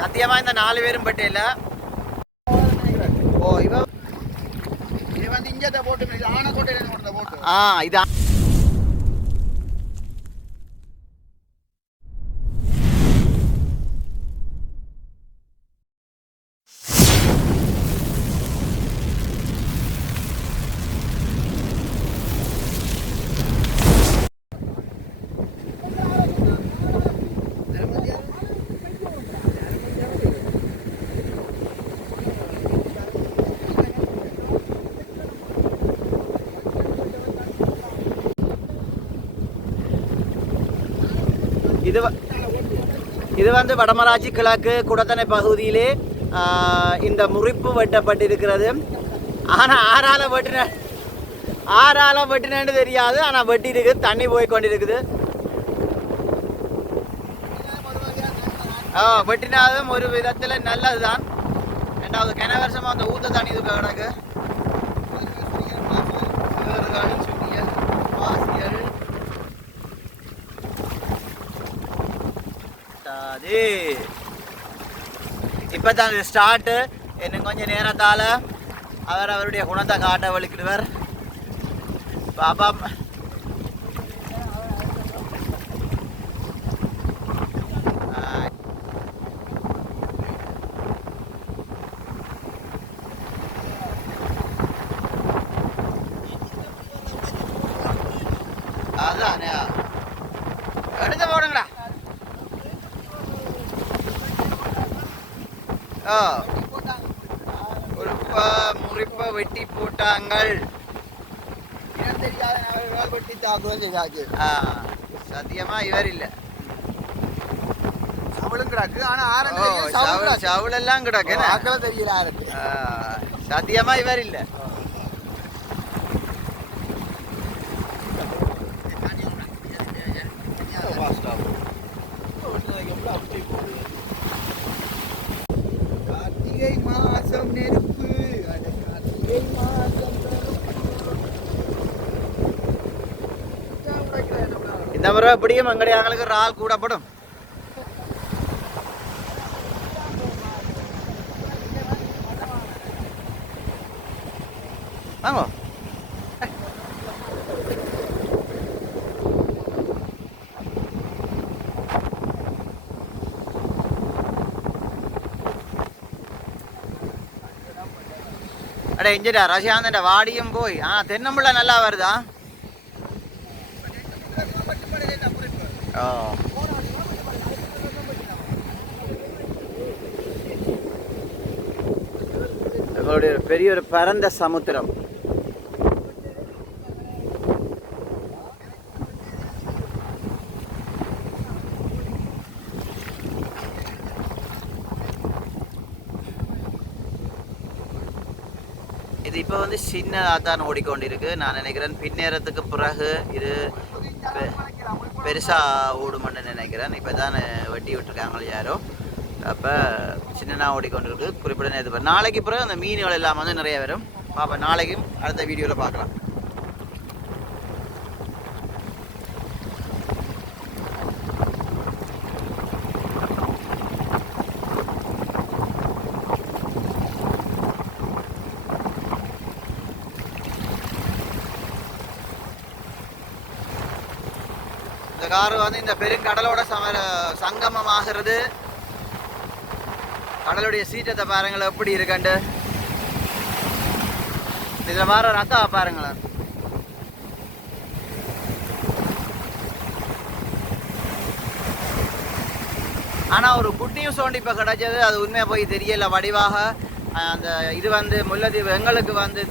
சத்தியமா இந்த 4 பேரும் பட்டியல. ஓ இவ வந்து இஞ்சத்தை போட்டு ஆனக்கோட்டையில போட்டு இது இது வந்து வடமராட்சி கிழக்கு குடத்தனை பகுதியிலே இந்த முறிப்பு வெட்டப்பட்டிருக்கிறது. ஆனால் ஆறால வெட்டினு தெரியாது. ஆனால் வெட்டி இருக்குது, தண்ணி போய் கொண்டிருக்குது. வெட்டினாலும் ஒரு விதத்தில் நல்லது தான். ரெண்டாவது கிண வருஷமாக அந்த ஊத்த தண்ணி இது கிடக்கு. இப்பதான் ஸ்டார்ட். இன்னும் கொஞ்சம் நேரத்தால அவருடைய குணத்தை காட்ட வலிக்கிடுவார். பாப்பா அதான் எடுத்து போடுங்கடா. முறிப்ப வெட்டி போட்டாங்கள். சத்தியமா இவர் இல்ல, சவுள் எல்லாம் கிடக்கு. சத்தியமா இவர் இல்ல. கார்த்திகை மாசம் நெருப்பு, கார்த்திகை மாசம். இந்த முறை எப்படியும் எங்களுடைய ஆளுக்கு ஒரு ஆள் கூடப்படும். வாங்க அடே இஞ்சடா ரஷாந்தண்ட வாடியும் போய் தென்னம்பிள்ளை நல்லா வருதா? எங்களுடைய பெரிய ஒரு பரந்த சமுத்திரம். இது இப்போ வந்து சின்னதாக தான் ஓடிக்கொண்டிருக்கு. நான் நினைக்கிறேன் பின்னேறத்துக்கு பிறகு இது பெருசாக ஓடுமென்னு நினைக்கிறேன். இப்போ தான் வெட்டி விட்டுருக்காங்க யாரோ. அப்போ சின்னதாக ஓடிக்கொண்டிருக்கு. குறிப்பிட்ட நேரத்து நாளைக்கு பிறகு அந்த மீன்கள் எல்லாம் வந்து நிறைய வரும். பார்ப்போம், நாளைக்கும் அடுத்த வீடியோவில் பார்க்கலாம். இந்த காரு வந்து இந்த பெருங்கடலோட சங்கமமாகிறது. கடலுடைய சீற்றத்தை பாருங்களேன் எப்படி இருக்கண்டு. இதுல வர ரக்கா பாருங்களேன். ஆனா ஒரு குட் நியூஸ் ஒன்று இப்ப கிடைச்சது. அது உண்மையா போய் தெரியல வடிவாக. அந்த இது வந்து முல்லைத்தீவு எங்களுக்கு வந்து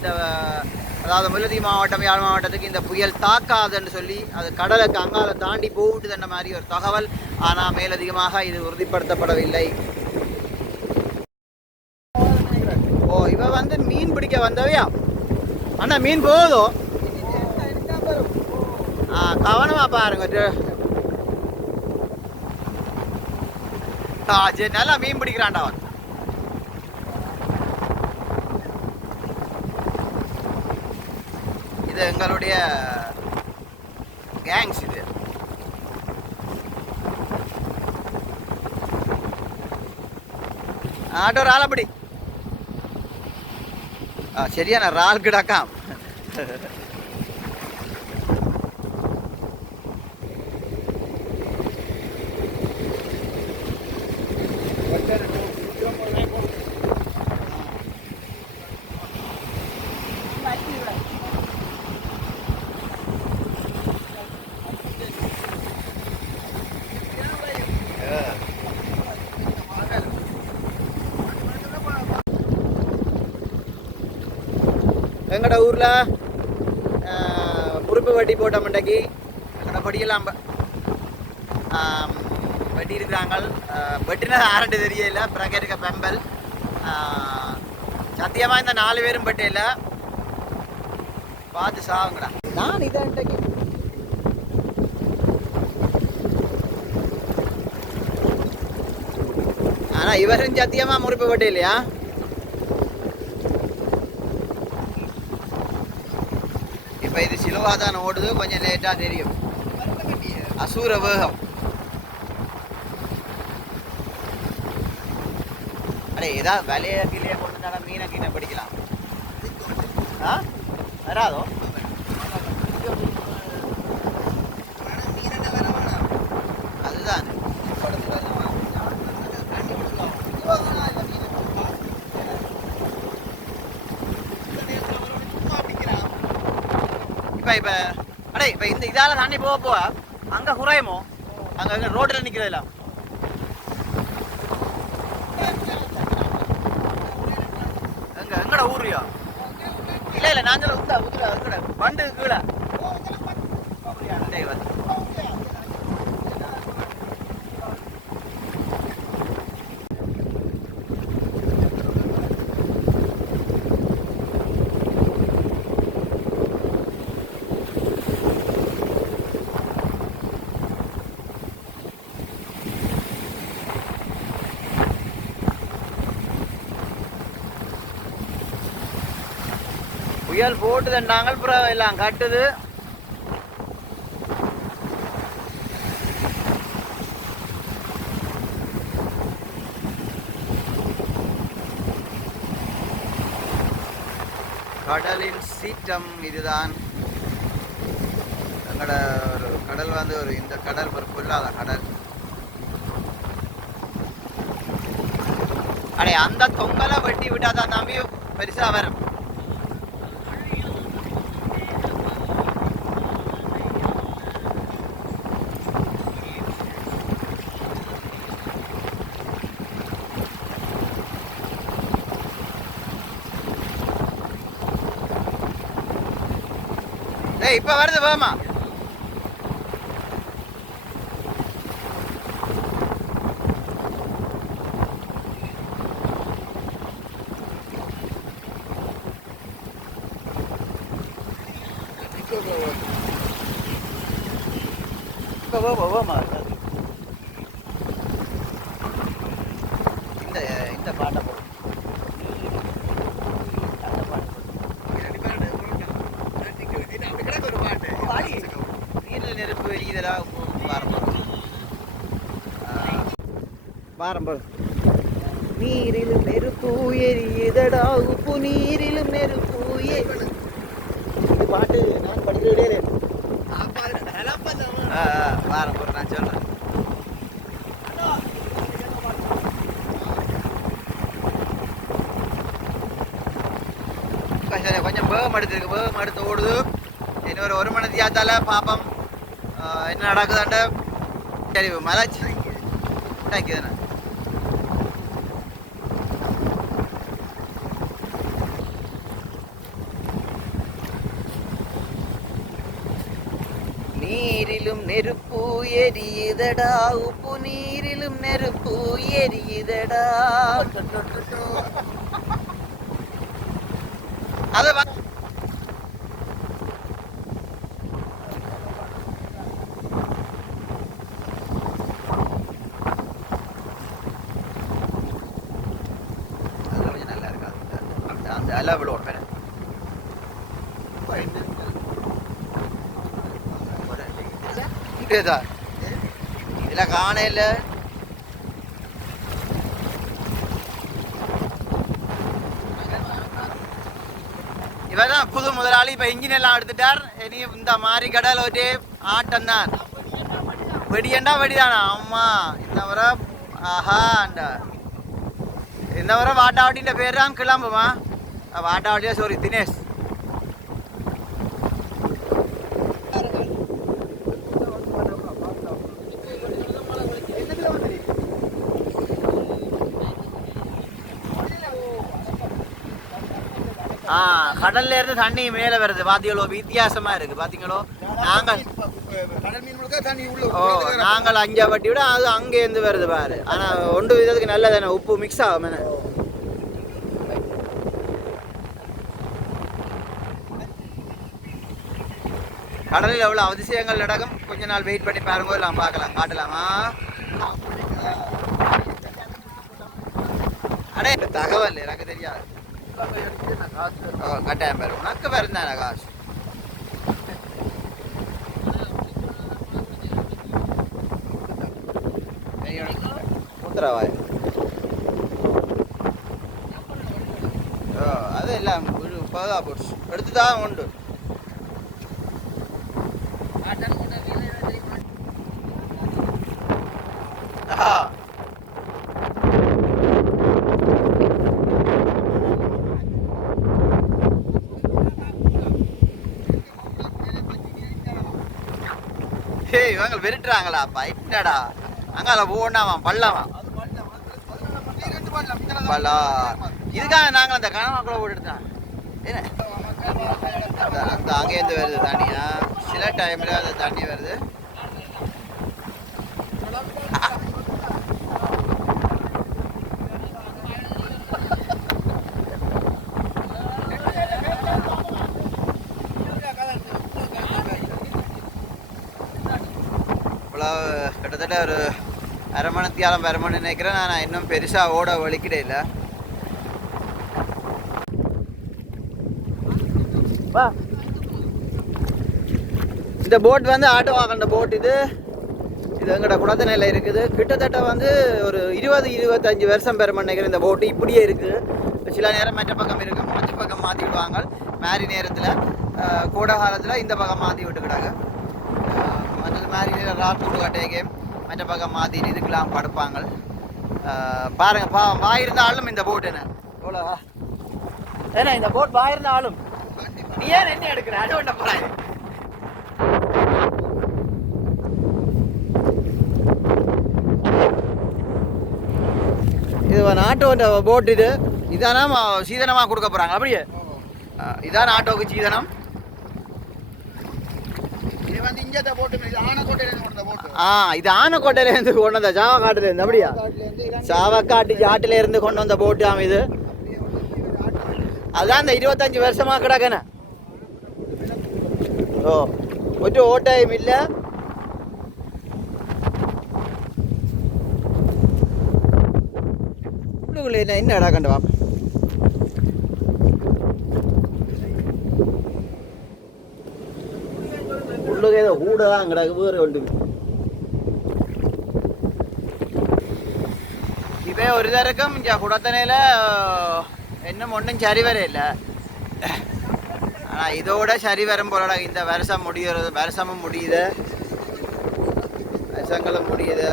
அதாவது முல்லைத்தீவு மாவட்டம் யாழ் மாவட்டத்துக்கு இந்த புயல் தாக்காதுன்னு சொல்லி அது கடலுக்கு அங்கால தாண்டி போகுதுன்ற மாதிரி ஒரு தகவல். ஆனால் மேலதிகமாக இது உறுதிப்படுத்தப்படவில்லை. ஓ இவ வந்து மீன் பிடிக்க வந்தவையா? அண்ணா மீன் போதும், கவனமா பாருங்க. சரி நல்லா மீன் பிடிக்கிறான்டா அவன். இது எங்களுடைய கேங்ஸ். இது ஆட்டோ ரால் அப்படி சரியான ரால் கிடக்காம். எங்கட ஊரில் முறுப்பு வட்டி போட்ட மண்டைக்கு எங்கட படியெல்லாம் வெட்டி இருக்கிறாங்க. வெட்டினது ஆரண்டு தெரியல, பிறகு இருக்க பெம்பல் சத்தியமாக இந்த 4 பேரும் பட்டியல பார்த்து சாவுங்கடா. நான் இதான் ஆனால் இவரும் சத்தியமாக முறுப்பு பட்டி இல்லையா? இப்போ இது சிலுவா தான் ஓடுது, கொஞ்சம் லேட்டாக தெரியும். அசூர வேகம். அடே ஏதாவது விலைய கீழே கொண்டு மீனை கீழே பிடிக்கலாம். வராதோ? அதுதான் இப்போ அடே இப்போ இந்த இதால தண்ணி போக அங்கே குறையுமோ? அங்கே ரோட்டில் நிற்கிறதுல எங்கட ஊரியா? இல்லை நான் சொல்ல உத்தர வண்டு கீழே புயல் போட்டு தண்டாங்க. அப்புறம் எல்லாம் கட்டுது. கடலின் சீற்றம் இதுதான். எங்களோட ஒரு கடல் வந்து ஒரு இந்த கடல் ஒரு பொல்லாத கடல். அடே அந்த தொங்கலை வெட்டி விட்டா தான் தம்பி பெருசா வரும். இப்ப வருது வேமா. இப்ப வேமா இந்த பாட்டை போடு. நெருப்பு எரியுதெல்லாம் பாரம்பரம். நீரிலும் நெருப்பு எரியுதடா, உப்பு நீரிலும் நெருப்பு இது பாட்டு நான் படிக்கிறேன். பாரம்பரம் நான் சொல்றேன். கொஞ்சம் வேகம் எடுத்துருக்கு, வேகம் எடுத்து ஓடுது. இன்னொரு 1 மணி தியாத்தால பாப்பம் என்ன நடக்குதாண்ட. சரி மலாச்சி தானே. நீரிலும் நெருப்பு எரியுதடா, உப்பு நீரிலும் நெருப்பு எரியுதடா. அதை அலா விழுவோம். இதுல காணையில இவதான் புது முதலாளி. இப்ப இன்ஜின் எல்லாம் எடுத்துட்டார். இனி இந்த மாதிரி கடல் ஒரே ஆட்டம் தான். வெடியண்டா வெடிதானா? அம்மா இந்த வர ஆஹாண்டா இந்த வர வாட்டாவட்டின்ற பேர் தான் கிளம்புமா. வாட்டாவட்டியா சாரி தினேஷ். கடல்ல இருந்து தண்ணி மேல வருது. பாத்தீங்களோ வித்தியாசமா இருக்கு. பாத்தீங்களோ நாங்கள் 5 வட்டி விட அது அங்க இருந்து வருது பாரு. ஆனா ஒன்று விதத்துக்கு நல்லதானே, உப்பு மிக்ஸ் ஆகும். கடலில் எவ்வளவு அதிசயங்கள் நடக்கும். கொஞ்ச நாள் வெயிட் பண்ணி பாருங்க, எல்லாம் பார்க்கலாம், காட்டலாமா? அடே தகவல் எனக்கு தெரியாது. கட்டாயம் பேர் உனக்கு வருந்தான காசு. முத்திரவாய் அது எல்லாம் போச்சு. எடுத்துதான் உண்டு. இவங்க விரட்டுறாங்களா பைட்டடா? அங்கால போனாமா பள்ளமா பல்லா. இதுக்காக நாங்கள் அந்த கனவாக்குள்ள போட்டு எடுத்தோம். என்ன அந்த அங்கேருந்து வருது தண்ணியா? சில டைம்ல அந்த தண்ணி வருது. கிட்டத்தட்ட ஒரு அரை மணித்தியாலம் வரமணி நினைக்கிறேன். நான் இன்னும் பெருசா ஓட வலிக்கிடே இல்லை. இந்த போட் வந்து ஆட்டோ வாங்கின போட். இது எங்கட குளத்தணையில் இருக்குது. கிட்டத்தட்ட வந்து ஒரு 20-25 வருஷம் பெற நினைக்கிறேன். இந்த போட்டு இப்படியே இருக்குது. சில நேரம் மற்ற பக்கம் இருக்கு, மற்ற பக்கம் மாற்றி விடுவாங்க. மாரி நேரத்தில் கோடை காலத்தில் இந்த பக்கம் மாற்றி விட்டுக்கிட்டாங்க. மற்றது மாரி நேரம் ராத்தூடு கட்டைக்கு மற்ற பக்கம் மாற்றி இதுக்கெல்லாம் படுப்பாங்க. பாருங்க, வாயிருந்தாலும் இந்த போட் என்ன எவ்வளோவா? ஏன்னா இந்த போட் வாயிருந்தாலும் நீ ஏன் என்ன எடுக்கிற? அது ஒன்றை போறாங்க. இது ஆட்டோட போட். இதானா சீதனமாக கொடுக்க போகிறாங்க. அப்படியே இதான் ஆட்டோவுக்கு சீதனம். இது ஆனக்கோட்டையிலேருந்து கொண்டு வந்த சாவக்காட்டுலேருந்து. அப்படியா? சாவக்காட்டு ஆட்டிலேருந்து கொண்டு வந்த போட்டு ஆமாம் இது. அதான் இந்த 25 வருஷமா கிடக்கன. ஓ ஒரு ஓட்டாயம் இல்லை. என்ன இடம் கண்டு வா. உள்ளுக்கு ஏதோ கூடதான் கிடக்கு. வேறு ஒன்று இப்போ ஒரு தரக்கம் குடத்தனையில் இன்னும் ஒன்றும் சரி வர இல்லை. ஆனால் இதோட சரி வரும் போல இந்த வருஷம் முடிகிறது. வருஷமும் முடியுது, வருஷங்களும் முடியுது.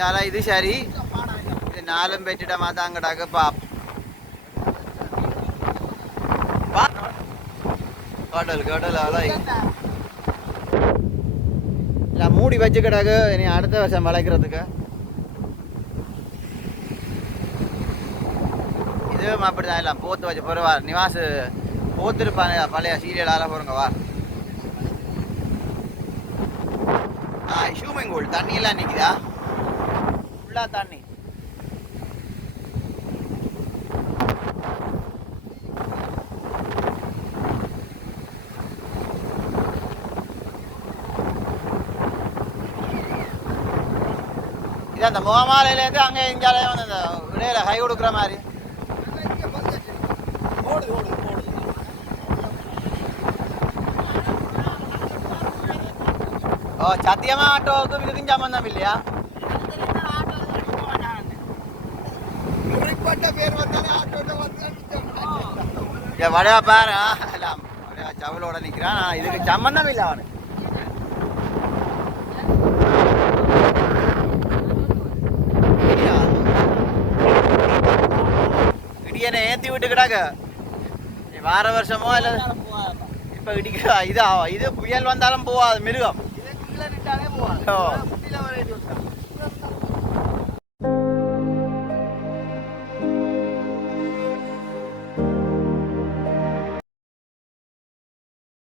யாரா இது சரி, இது 4 பெட்டிடமா தான் கிடக்கு. கடல் கடல் அலை இல்லை மூடி வச்சு கிடக்கு. இனி அடுத்த வருஷம் வளைக்கிறதுக்கு இதுவும் அப்படிதான். எல்லாம் போத்து வச்சு போறவா நிவாசு போத்துருப்பாங்க. பழைய சீரியலால போறங்க வா. ஸ்விம்மிங் பூல் தண்ணி எல்லாம் நிற்குதா? ஃபுல்லா தண்ணி. இது அந்த முகமாலையிலேருந்து அங்கே இங்காலே வந்து அந்த இடையில கை கொடுக்குற மாதிரி. ஓ சத்தியமா ஆட்டோவுக்கு இதுக்கும் சம்பந்தம் இல்லையா? பேர் வந்தாலே ஆட்டோ வடையா பாரு எல்லாம் சவலோட நிற்கிறான். இதுக்கு சம்பந்தம் இல்லை அவனுக்கு. இடியனை ஏற்றி விட்டு கிடாக்க வார வருஷமோ இல்லை இப்போ இடிக்க இது புயல் வந்தாலும் போவாது மிருகம். இதை கீழே விட்டாலே போவாது.